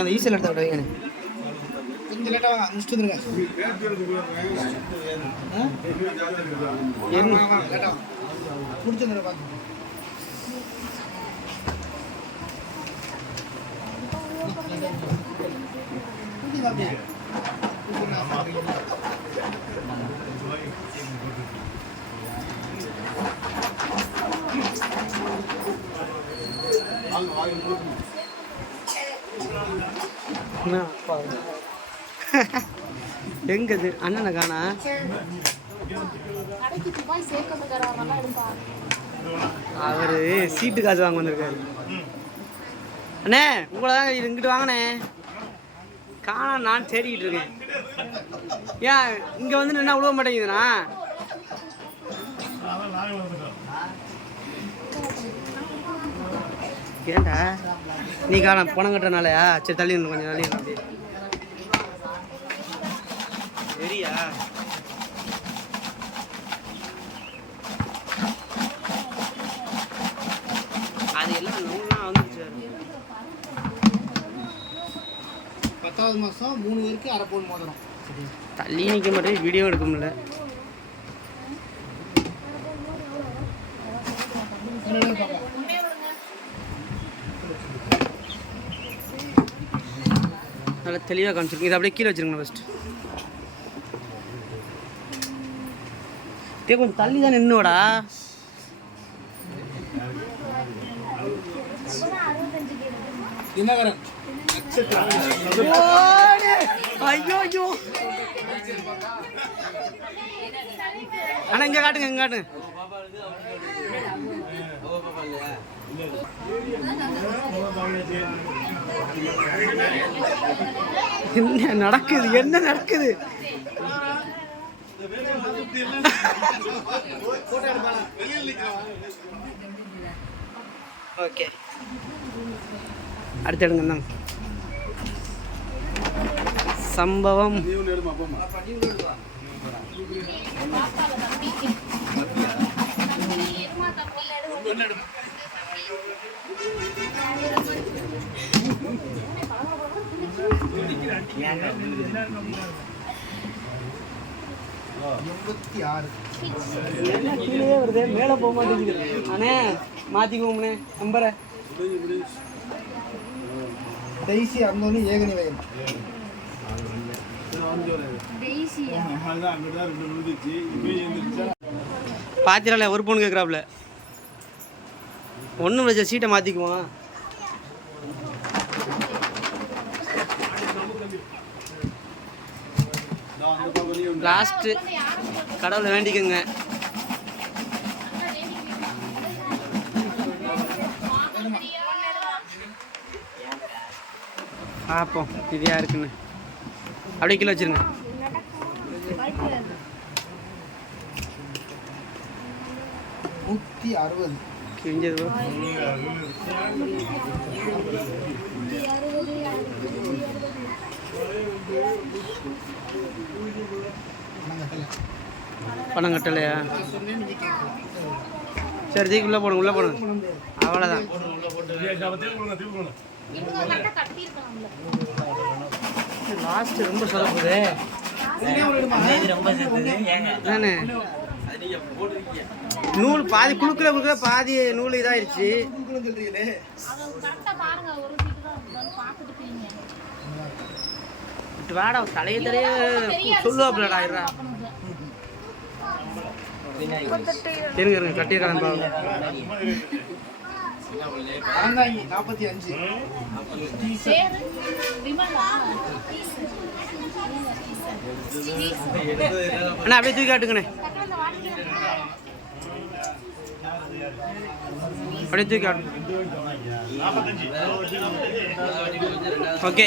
அந்த ஈசல் எடுத்து விட வைங்க கொஞ்சம் லேட்டாக வாங்க. முடிச்சுட்டு வந்துருங்க லேட்டாக முடிச்சு வந்துடுங்க பார்த்து என்ன அப்பா எங்க இது அண்ணனை காணா? அவரு சீட்டு காசு வாங்க வந்திருக்காரு. அண்ணே உங்களை தான் இங்கிட்டு வாங்கண்ணே காணா நான் தேடிக்கிட்டு இருக்கேன். ஏன் இங்கே வந்து நின்னா விழுவ மாட்டேங்குதுண்ணா? ஏன்டா நீ காண பணம் கட்டுறனாலயா சரி தள்ளி கொஞ்சம் தள்ளி அப்படியே. சரியா அது எல்லாம் நூறுலாம் வந்துருச்சு பத்தாவது மாதம் மூணு பேருக்கு அரை பவுன் மோதிரம். தள்ளி நிற்க மாட்டேன் வீடியோ எடுக்க முடியல நல்லா தெளிவாக காமிச்சிருக்கீங்க இதை அப்படியே கீழே வச்சிருங்க ஃபஸ்ட்டு டே கொஞ்சம் தள்ளி தான் நின்னுடா தினகரன். ஐயோ ஐயோ அண்ணா இங்கே காட்டுங்க இங்கே காட்டுங்க. என்ன நடக்குது? என்ன நடக்குது? ஓகே. அடுத்து எடுங்க சம்பவம். என்ன கீழே வருது மேலே போக மாட்டேங்குது அண்ணே மாற்றிக்குவோம்ண்ணே நம்பரை தைசி அந்தோனி ஏகனி வயல் தேசியா ஒரு பொண்ணு கேட்குறாப்புல ஒன்றும் வச்ச சீட்டை மாற்றிக்குவோம் லாஸ்ட்டு கடவுளை வேண்டிக்கோங்க. பார்ப்போம் இது யாருக்குன்னு. அப்படியே கீழே வச்சிருங்க. நூற்றி அறுபது. கிழிஞ்சது. பணம் கட்டலையா? சரி தீக்கு உள்ளே போடுங்க உள்ளே போடுங்க. அவ்வளோதான் லாஸ்ட் ரொம்ப தானே நூல் பாதி குழுக்கில் குழுக்கில் பாதி நூல் இதாயிருச்சு. சொல்றீங்களே அவங்க கரெக்டாக பாருங்க ஒரு சீட்டு தான் இருக்குதான்னு பார்த்துட்டு போயிங்க விட்டு வாடா தலைய தலைய சொல்லுவாப்புலடா இருடா இருங்க இருங்க கட்டியிருக்காங்க பாருங்க நாற்பத்தி அஞ்சு அண்ணா அப்படியே தூக்கி காட்டுங்கண்ணே. அப்படியே தூக்கி காட்டு. ஓகே.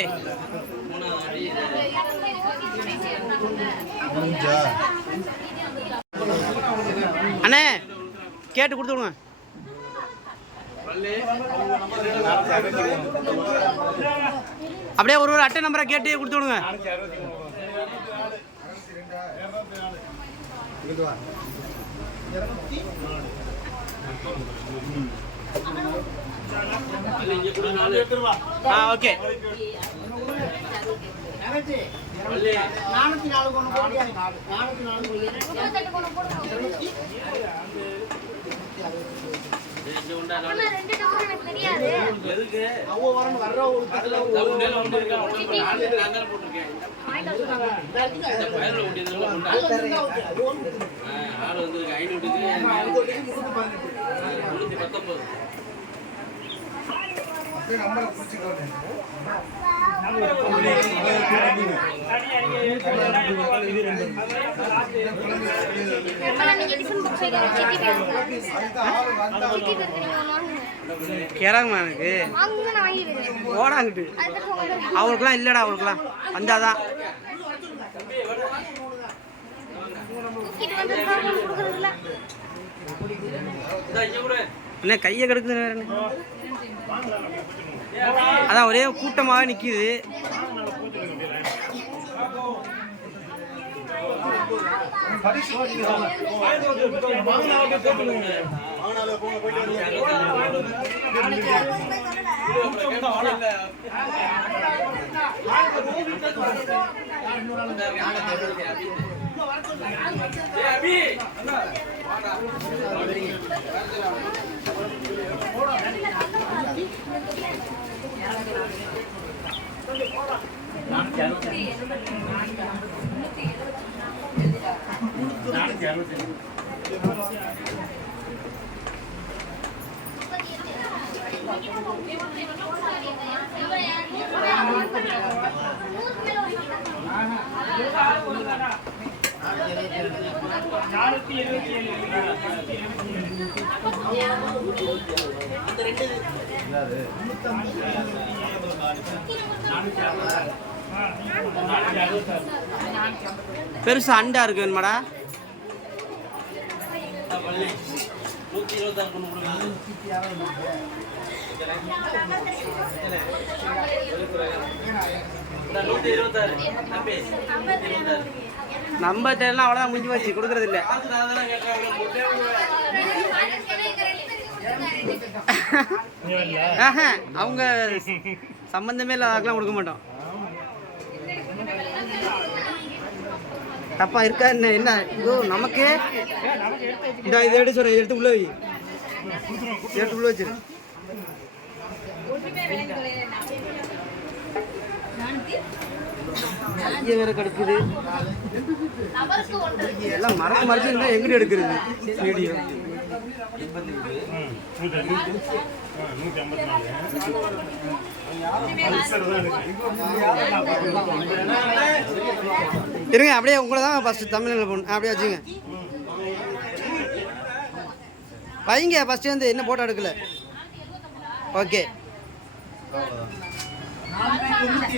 அண்ணே கேட்டு கொடுத்து விடுங்க. அப்படியே ஒரு ஒரு அட்டை நம்பரை கேட்டு கொடுத்து விடுங்க. ஆ ஓகே. நானூத்தி நாலு கொண்டு போடியா நானூத்தி நாலு கொண்டு இருபத்தெட்டு கொண்டு எனக்கு. ஓடாங்கிட்டு அவளுக்குலாம் இல்லைடா அவளுக்குலாம் வந்தாதான். என்ன கையை கெடுக்குது வேற என்ன? அதான் ஒரே கூட்டமாக நிற்கிது நானூற்றி அறுபத்தி நானூற்றி எழுபத்தி ஏழு. பெருசா அண்டா இருக்கு வேணுமாடா? நம்ம தெரியலாம் அவ்வளோதான் முடிஞ்சு போச்சு கொடுக்கறது இல்லை அவங்க சம்பந்தமே இல்லாதக்கெல்லாம் கொடுக்க மாட்டோம். தப்பா இருக்கா என்ன என்ன? இதோ நமக்கு இந்த இதை எடுத்து சொல்றேன் எடுத்து உள்ள வை. எடுத்து உள்ள வச்சிரு. வேற கிடக்குது. எல்லாம் மறக்க மறைச்சு எங்கிட்ட எடுக்கிறது? வீடியோ இருங்க அப்படியே உங்களை தான் ஃபஸ்ட்டு தமிழில் போகணும் அப்படியே வச்சுங்க. வைங்க ஃபஸ்ட்டு வந்து என்ன போட்டோ எடுக்கல? ஓகே நானூத்தி தொண்ணூத்தி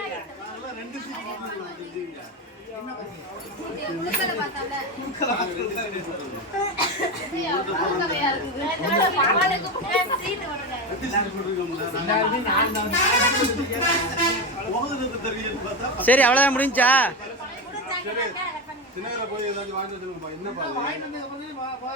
சரி அவ்வளோதான் முடிஞ்சா? சின்ன போய் ஏதாச்சும் வாங்கிட்டு வந்துருங்கப்பா. என்ன பாருங்க